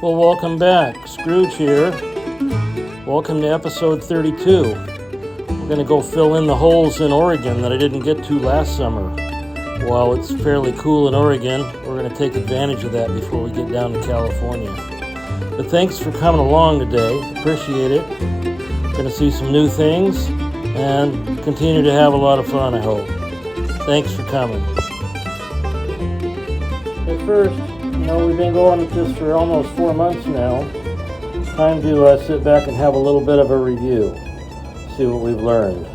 Well, welcome back. Scrooge here. Welcome to episode 32. We're going to go fill in the holes in Oregon that I didn't get to last summer. While it's fairly cool in Oregon, we're going to take advantage of that before we get down to California. But thanks for coming along today. Appreciate it. Going to see some new things and continue to have a lot of fun, I hope. Thanks for coming. At first, we've been going at this for almost 4 months now. It's time to sit back and have a little bit of a review, see what we've learned.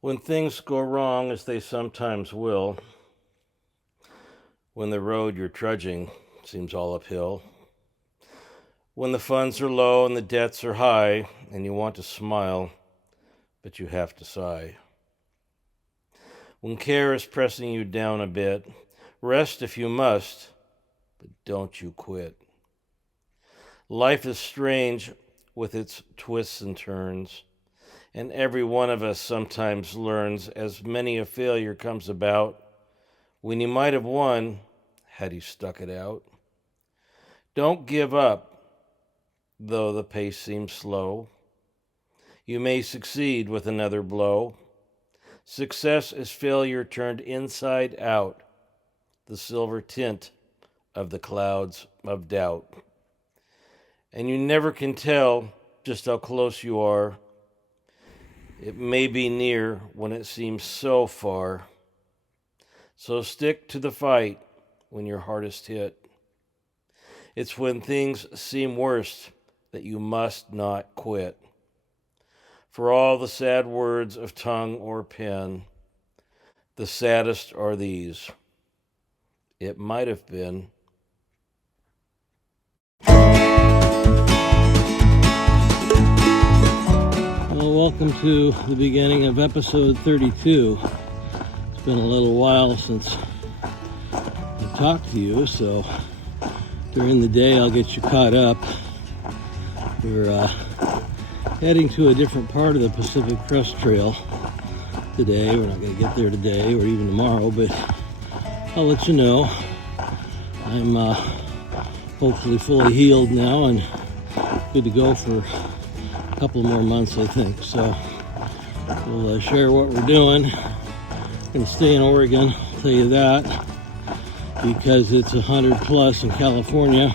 When things go wrong, as they sometimes will, when the road you're trudging seems all uphill, when the funds are low and the debts are high, and you want to smile, but you have to sigh. When care is pressing you down a bit, rest if you must, but don't you quit. Life is strange with its twists and turns, and every one of us sometimes learns as many a failure comes about when you might have won had you stuck it out. Don't give up, though the pace seems slow. You may succeed with another blow. Success is failure turned inside out, the silver tint of the clouds of doubt. And you never can tell just how close you are. It may be near when it seems so far. So stick to the fight when you're hardest hit. It's when things seem worst that you must not quit. For all the sad words of tongue or pen, the saddest are these. It might have been. Well, welcome to the beginning of episode 32. It's been a little while since I've talked to you, so during the day I'll get you caught up. We're heading to a different part of the Pacific Crest Trail today. We're not going to get there today or even tomorrow, but I'll let you know. I'm hopefully fully healed now and good to go for couple more months, I think. So we'll share what we're doing. Gonna stay in Oregon, I'll tell you that, because it's 100 plus in California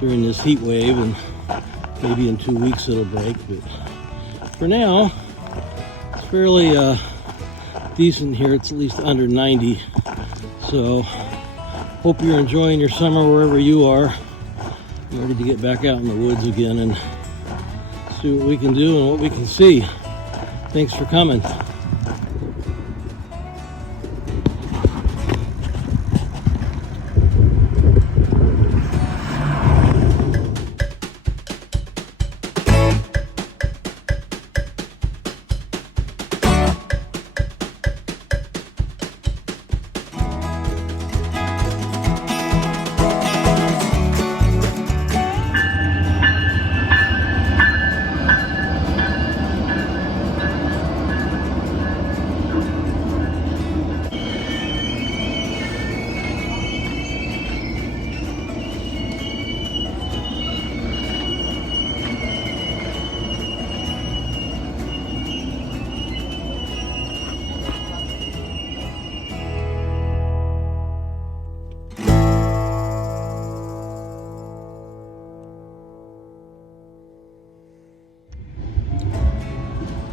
during this heat wave, and maybe in 2 weeks it'll break. But for now, it's fairly decent here. It's at least under 90. So hope you're enjoying your summer wherever you are. I'm ready to get back out in the woods again and see what we can do and what we can see. Thanks for coming.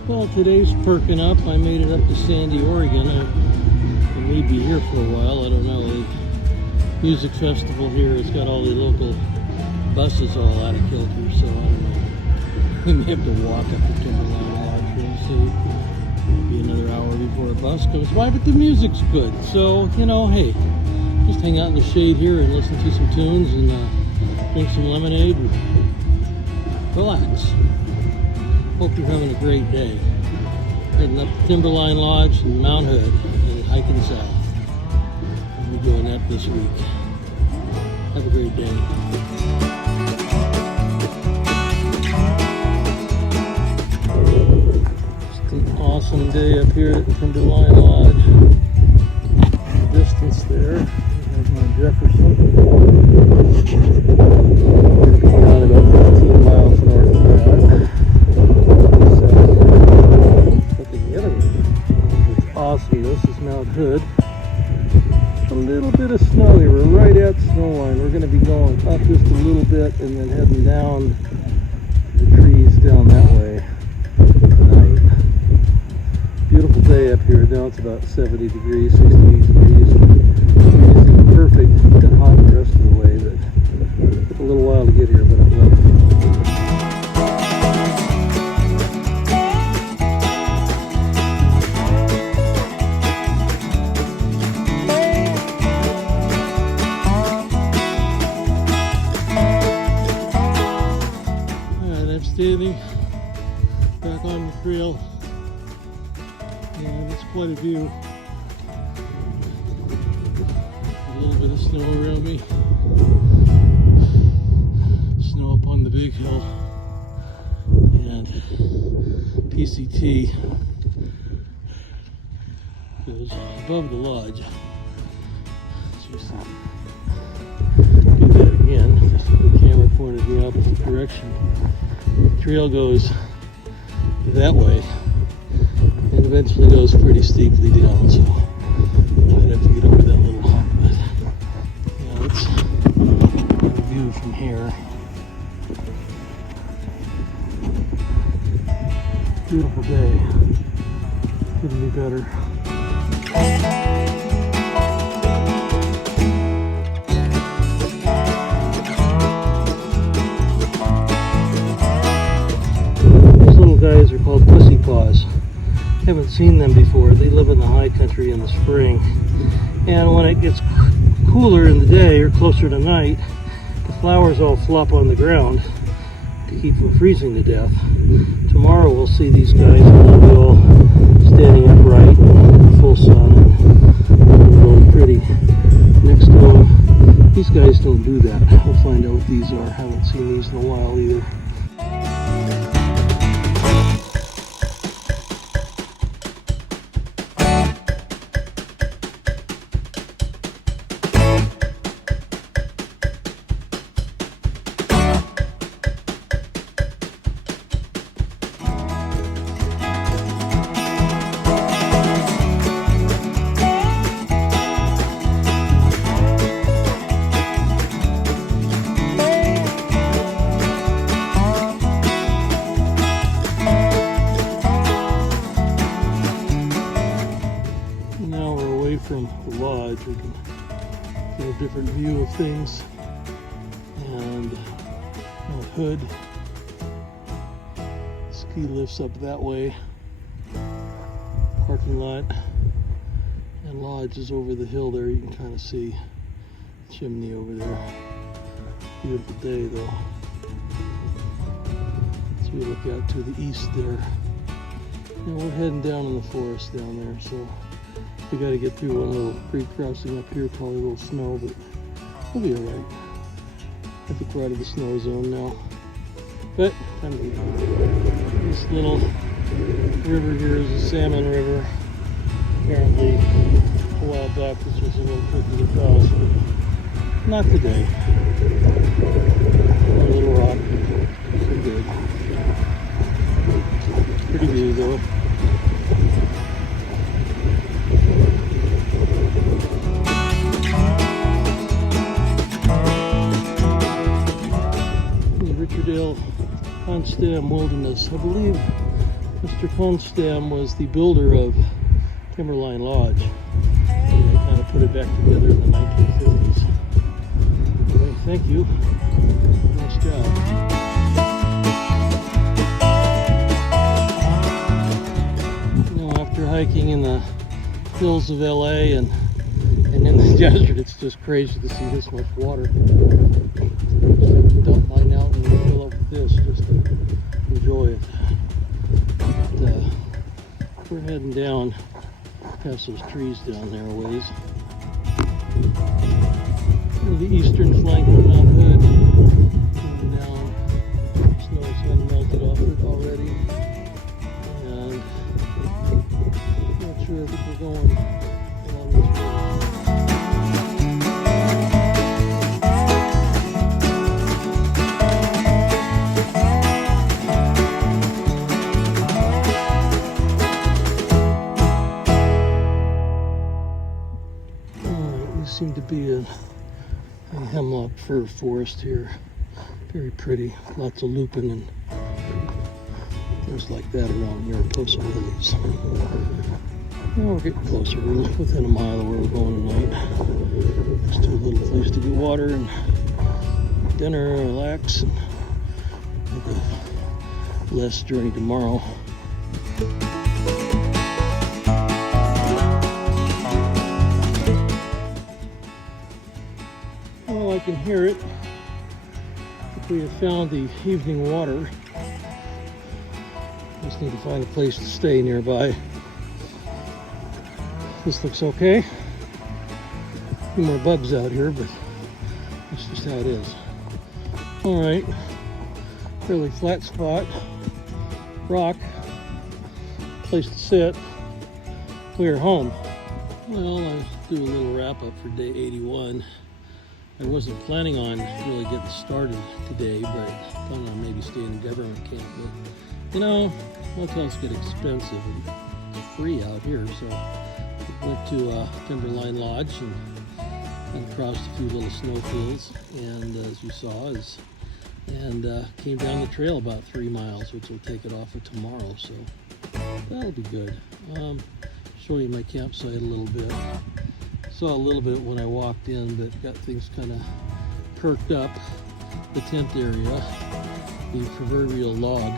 Well, today's perking up. I made it up to Sandy, Oregon. I may be here for a while. I don't know. The music festival here has got all the local buses all out of kilter, so I don't know. We may have to walk up to Timberline Lodge real soon. Maybe another hour before a bus comes by, but the music's good. So, you know, hey, just hang out in the shade here and listen to some tunes and drink some lemonade and relax. Hope you're having a great day. Heading up to Timberline Lodge and Mount Hood and hiking south. We'll be doing that this week. Have a great day. Just an awesome day up here at Timberline Lodge. The distance there. There's Mount Jefferson. We're going to be down about 15 miles north of that. Awesome. This is Mount Hood. A little bit of snowy. We're right at snow line. We're going to be going up just a little bit and then heading down the trees down that way tonight. Beautiful day up here. Now it's about 70 degrees, 68 degrees. It's perfect and hot the rest of the way, but it took a little while to get here, but I love it. Standing back on the trail, and it's quite a view. A little bit of snow around me, snow up on the big hill, and PCT goes above the lodge. Let's just do that again. The camera pointed the opposite direction. The trail goes that way and eventually goes pretty steeply down, so I'd have to get over that little hump. But yeah, let's get a view from here. Beautiful day. Couldn't be better. Guys are called pussy paws. Haven't seen them before. They live in the high country in the spring, and when it gets cooler in the day or closer to night, the flowers all flop on the ground to keep from freezing to death. Tomorrow we'll see these guys, and they'll be all standing upright in the full sun and really pretty next to them. These guys don't do that. We'll find out what these are. Haven't seen these in a while either. different view of things. And hood. Ski lifts up that way. Parking lot. And lodge is over the hill there. You can kind of see the chimney over there. Beautiful day though. So we look out to the east there. And we're heading down in the forest down there, so we got to get through one little creek crossing up here, probably a little snow, but we'll be alright. I think we're out of the snow zone now. But time to go. This little river here is a salmon river. Apparently, a while back this was a little tricky to cross, but not today. A little rock, so good. Pretty view though. The Constam Wilderness. I believe Mr. Constam was the builder of Timberline Lodge. And they kind of put it back together in the 1950s. Anyway, thank you. Nice job. After hiking in the hills of LA and in the desert, it's just crazy to see this much water. Just have to dump mine out and fill up with this just to enjoy it. But, we're heading down past those trees down there a ways. The eastern flank of Mount Hood. Coming down. Snow's kind of melted off it already. And not sure if we're going along this road. Seem to be a hemlock fir forest here. Very pretty. Lots of lupin and things like that around Mariposa lilies. Now we're getting closer. We're within a mile of where we're going tonight. Just to a little place to get water and dinner and relax and make a less journey tomorrow. I can hear it. We have found the evening water. Just need to find a place to stay nearby. This looks okay. A few more bugs out here, but that's just how it is. All right, fairly flat spot, rock, place to sit. We are home. Well, I'll do a little wrap up for day 81. I wasn't planning on really getting started today, but planning on maybe staying in government camp. But you know, hotels get expensive and free out here, so we went to Timberline Lodge and crossed a few little snowfields, and as you saw, came down the trail about 3 miles, which will take it off of tomorrow. So that'll be good. Show you my campsite a little bit. Saw a little bit when I walked in, but got things kind of perked up. The tent area, the proverbial log.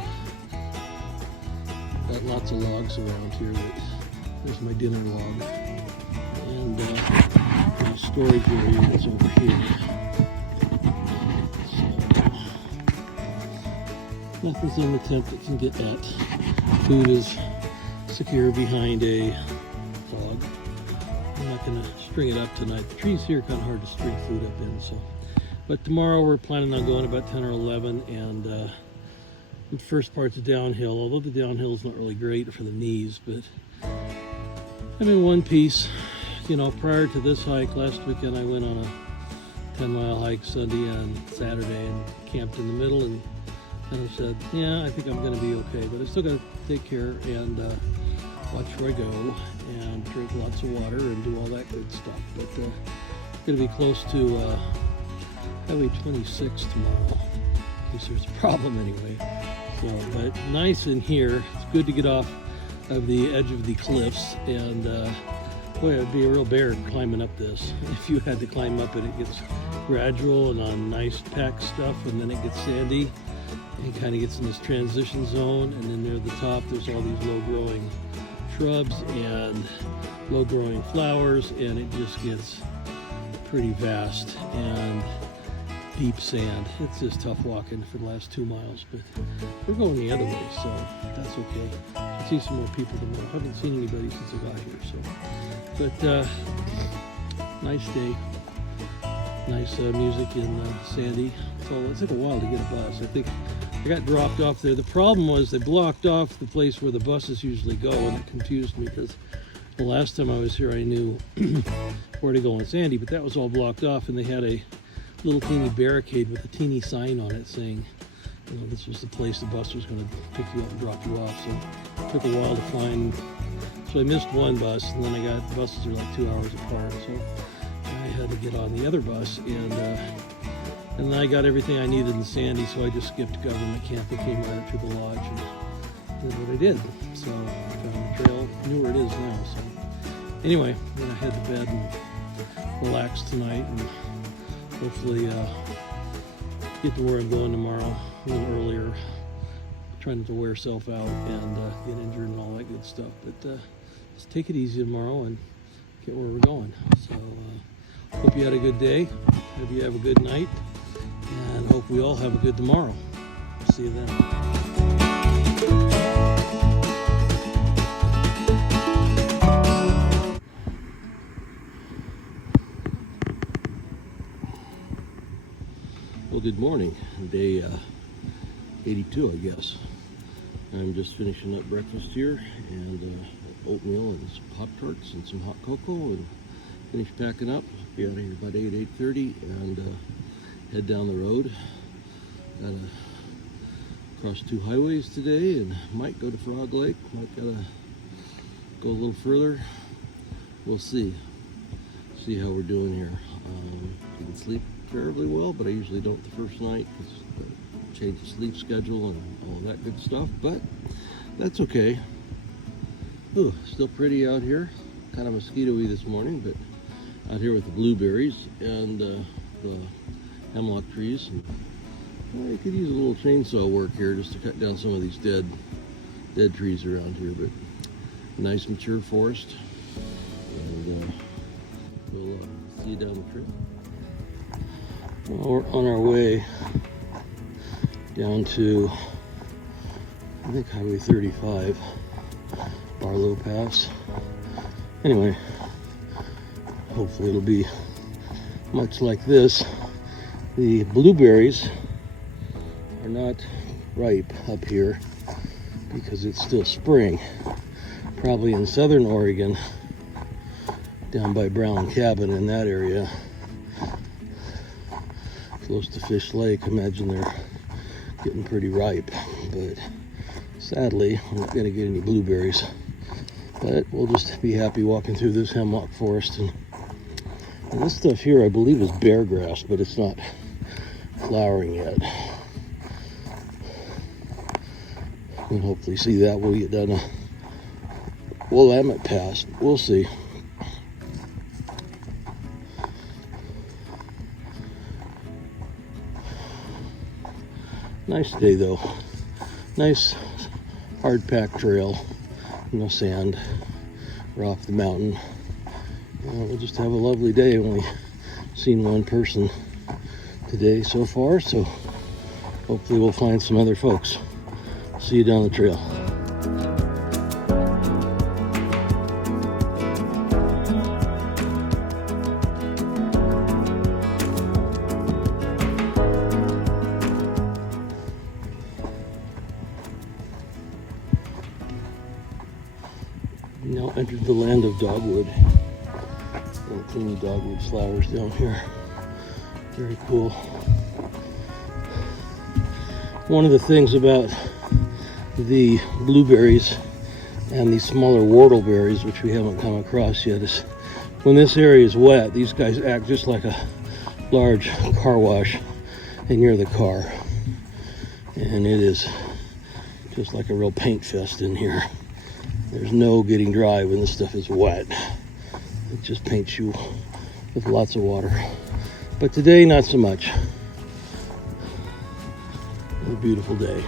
Got lots of logs around here. There's my dinner log. And the storage area is over here. So, nothing's in the tent that can get at. Food is secure behind a log. I'm not going to string it up tonight. The trees here are kind of hard to string food up in. So, but tomorrow we're planning on going about 10 or 11, and the first part's downhill. Although the downhill is not really great for the knees, but I'm in one piece. You know, prior to this hike last weekend, I went on a 10-mile hike Sunday and Saturday and camped in the middle, and I said, yeah, I think I'm going to be okay, but I still got to take care and watch where I go and drink lots of water and do all that good stuff. But going to be close to Highway 26 tomorrow, in case there's a problem anyway. So, but nice in here. It's good to get off of the edge of the cliffs and Boy, it would be a real bear climbing up this. If you had to climb up it, it gets gradual and on nice packed stuff, and then it gets sandy. And it kind of gets in this transition zone, and then near the top, there's all these low-growing shrubs and low-growing flowers, and it just gets pretty vast and deep sand. It's just tough walking for the last 2 miles, but we're going the other way, so that's okay. Should see some more people tomorrow. I haven't seen anybody since I got here, so. But nice day, nice music in Sandy. So it took a while to get a bus. I think I got dropped off there. The problem was they blocked off the place where the buses usually go, and it confused me because the last time I was here I knew where to go in Sandy, but that was all blocked off, and they had a little teeny barricade with a teeny sign on it saying, you know, this was the place the bus was going to pick you up and drop you off. So it took a while to find. So I missed one bus, and then the buses are like 2 hours apart, so I had to get on the other bus, and then I got everything I needed in Sandy, so I just skipped government camp and came right up to the lodge and did what I did. So I found the trail, knew where it is now. So anyway, I'm gonna head to bed and relax tonight, and hopefully get to where I'm going tomorrow a little earlier. Trying not to wear self out and get injured and all that good stuff. But just take it easy tomorrow and get where we're going. So hope you had a good day. Hope you have a good night. And hope we all have a good tomorrow. See you then. Well, good morning. Day 82, I guess. I'm just finishing up breakfast here, and oatmeal and some Pop-Tarts and some hot cocoa, and finish packing up. Be out of here about 8:30, and head down the road. Gotta cross 2 highways today, and might go to Frog Lake. Might gotta go a little further. We'll see. See how we're doing here. Didn't sleep terribly well, but I usually don't the first night because change the sleep schedule and all that good stuff, but that's okay. Ooh, still pretty out here. Kind of mosquito-y this morning, but out here with the blueberries and the hemlock trees. And, well, you could use a little chainsaw work here just to cut down some of these dead trees around here, but nice mature forest. And we'll see you down the trail. Well, we're on our way down to, I think, Highway 35, Barlow Pass. Anyway, hopefully it'll be much like this. The blueberries are not ripe up here because it's still spring. Probably in southern Oregon, down by Brown Cabin in that area, close to Fish Lake, imagine they're getting pretty ripe, but sadly I'm not going to get any blueberries. But we'll just be happy walking through this hemlock forest, and this stuff here I believe is bear grass, but it's not flowering yet. We'll hopefully see that when we get down to Willamette Pass. We'll see. Nice day though. Nice hard packed trail. No sand. We're off the mountain. We'll just have a lovely day. Only seen one person today so far, so hopefully we'll find some other folks. See you down the trail. Now entered the land of dogwood. Little teeny dogwood flowers down here. Very cool. One of the things about the blueberries and these smaller whortleberries, which we haven't come across yet, is when this area is wet, these guys act just like a large car wash, and you're the car. And it is just like a real paint fest in here. There's no getting dry when this stuff is wet. It just paints you with lots of water. But today, not so much. A beautiful day.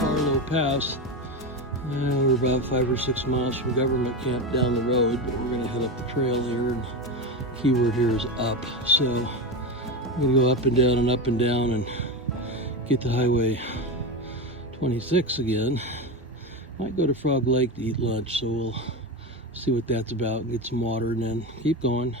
Barlow Pass. We're about 5 or 6 miles from government camp down the road, but we're going to head up the trail here, and keyword here is up. So I'm going to go up and down and get to Highway 26 again. Might go to Frog Lake to eat lunch, so we'll see what that's about, get some water, and then keep going.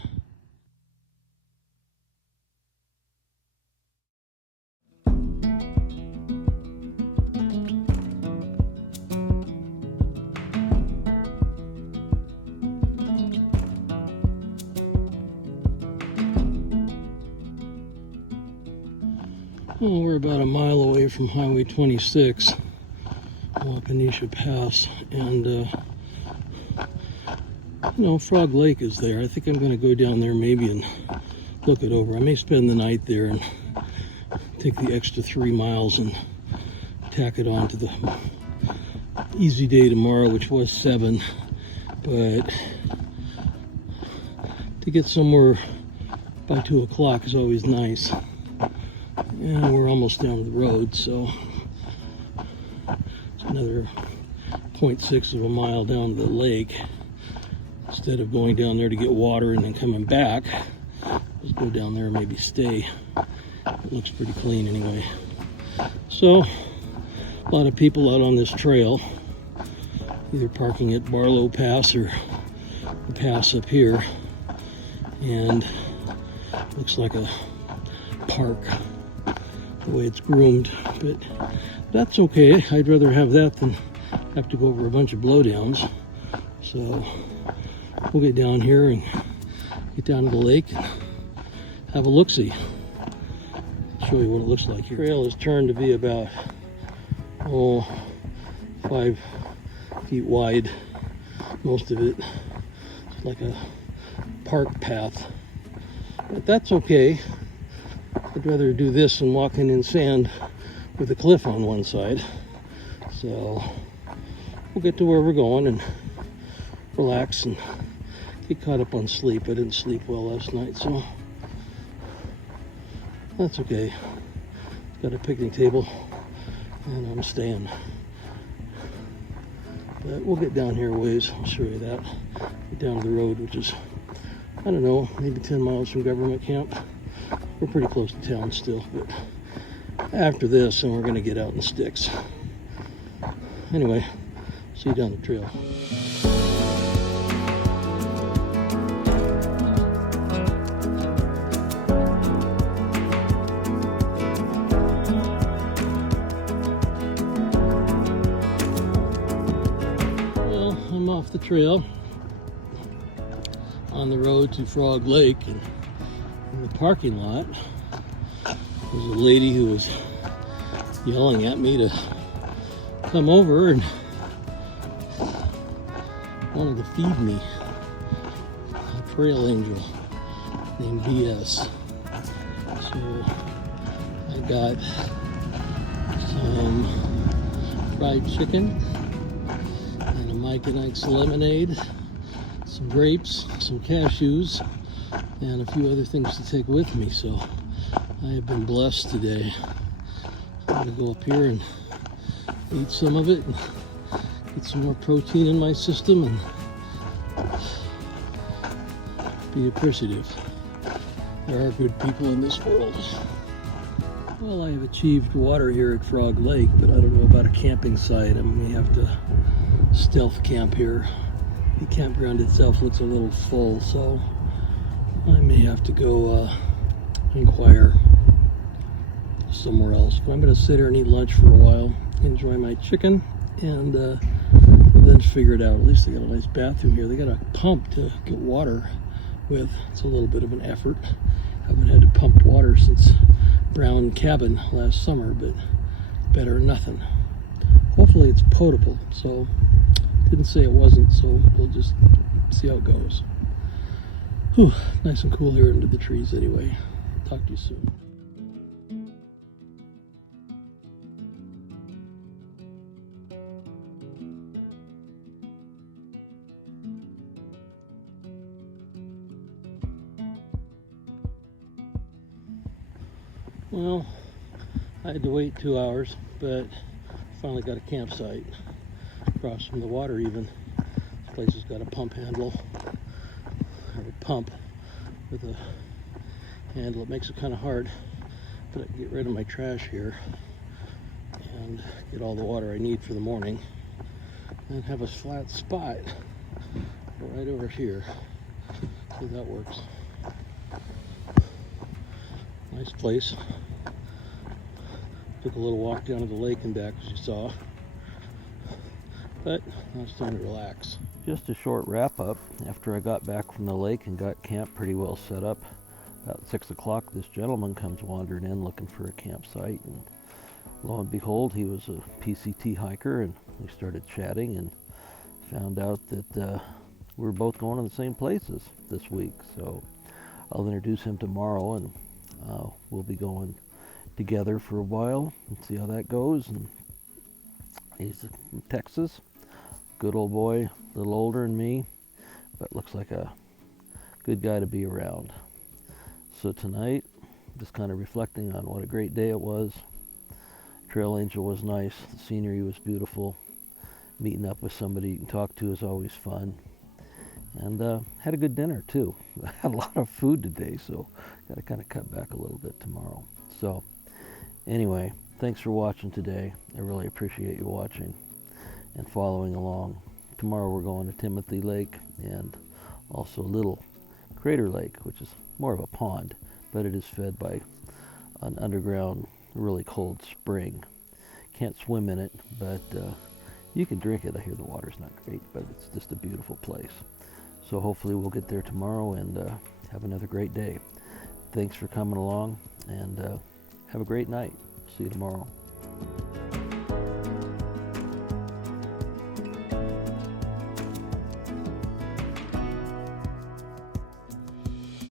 Well, we're about a mile away from Highway 26, Wapanesha Pass, and you know, Frog Lake is there. I think I'm going to go down there maybe and look it over. I may spend the night there and take the extra 3 miles and tack it on to the easy day tomorrow, which was 7. But to get somewhere by 2 o'clock is always nice. And we're almost down to the road, so it's another 0.6 of a mile down to the lake. Instead of going down there to get water and then coming back, let's go down there and maybe stay. It looks pretty clean anyway. So, a lot of people out on this trail, either parking at Barlow Pass or the pass up here, and looks like a park the way it's groomed, but that's okay. I'd rather have that than have to go over a bunch of blowdowns. So we'll get down here and get down to the lake and have a look-see. Show you what it looks like here. The trail is turned to be about 5 feet wide. Most of it is like a park path, but that's okay. I'd rather do this than walking in sand with a cliff on one side. So we'll get to where we're going and relax and get caught up on sleep. I didn't sleep well last night, so that's okay. Got a picnic table and I'm staying. But we'll get down here a ways. I'll show you that. Get down to the road, which is, I don't know, maybe 10 miles from government camp. We're pretty close to town still, but after this, and we're going to get out in the sticks. Anyway, see you down the trail. Well, I'm off the trail on the road to Frog Lake, and in the parking lot, there's a lady who was yelling at me to come over and wanted to feed me. A trail angel named BS. So I got some fried chicken and a Mike and Ike's lemonade, some grapes, some cashews, and a few other things to take with me. So I have been blessed today. I'm going to go up here and eat some of it and get some more protein in my system and be appreciative. There are good people in this world. Well, I have achieved water here at Frog Lake, but I don't know about a camping site. I may have to stealth camp here. The campground itself looks a little full, so I may have to go inquire somewhere else. But I'm going to sit here and eat lunch for a while, enjoy my chicken, and then figure it out. At least they got a nice bathroom here. They got a pump to get water with. It's a little bit of an effort. Haven't had to pump water since Brown Cabin last summer, but better than nothing. Hopefully it's potable. So didn't say it wasn't, so we'll just see how it goes. Whew, nice and cool here under the trees anyway. Talk to you soon. Well, I had to wait 2 hours, but finally got a campsite across from the water even. This place has got a pump handle, or a pump with a handle. It makes it kind of hard, but I can get rid of my trash here and get all the water I need for the morning and have a flat spot right over here. See if that works. Nice place. Took a little walk down to the lake and back, as you saw. But now it's time to relax. Just a short wrap up. After I got back from the lake and got camp pretty well set up, about 6 o'clock, this gentleman comes wandering in looking for a campsite, and lo and behold, he was a PCT hiker, and we started chatting and found out that we were both going to the same places this week. So I'll introduce him tomorrow, and we'll be going together for a while and see how that goes. And he's from Texas, good old boy, a little older than me, but looks like a good guy to be around. So tonight, just kind of reflecting on what a great day it was. Trail Angel was nice, the scenery was beautiful. Meeting up with somebody you can talk to is always fun. And had a good dinner too. I had a lot of food today, so got to kind of cut back a little bit tomorrow. So anyway, thanks for watching today. I really appreciate you watching and following along. Tomorrow we're going to Timothy Lake and also Little Crater Lake, which is more of a pond, but it is fed by an underground, really cold spring. Can't swim in it, but you can drink it. I hear the water's not great, but it's just a beautiful place. So hopefully we'll get there tomorrow and have another great day. Thanks for coming along, and have a great night. See you tomorrow.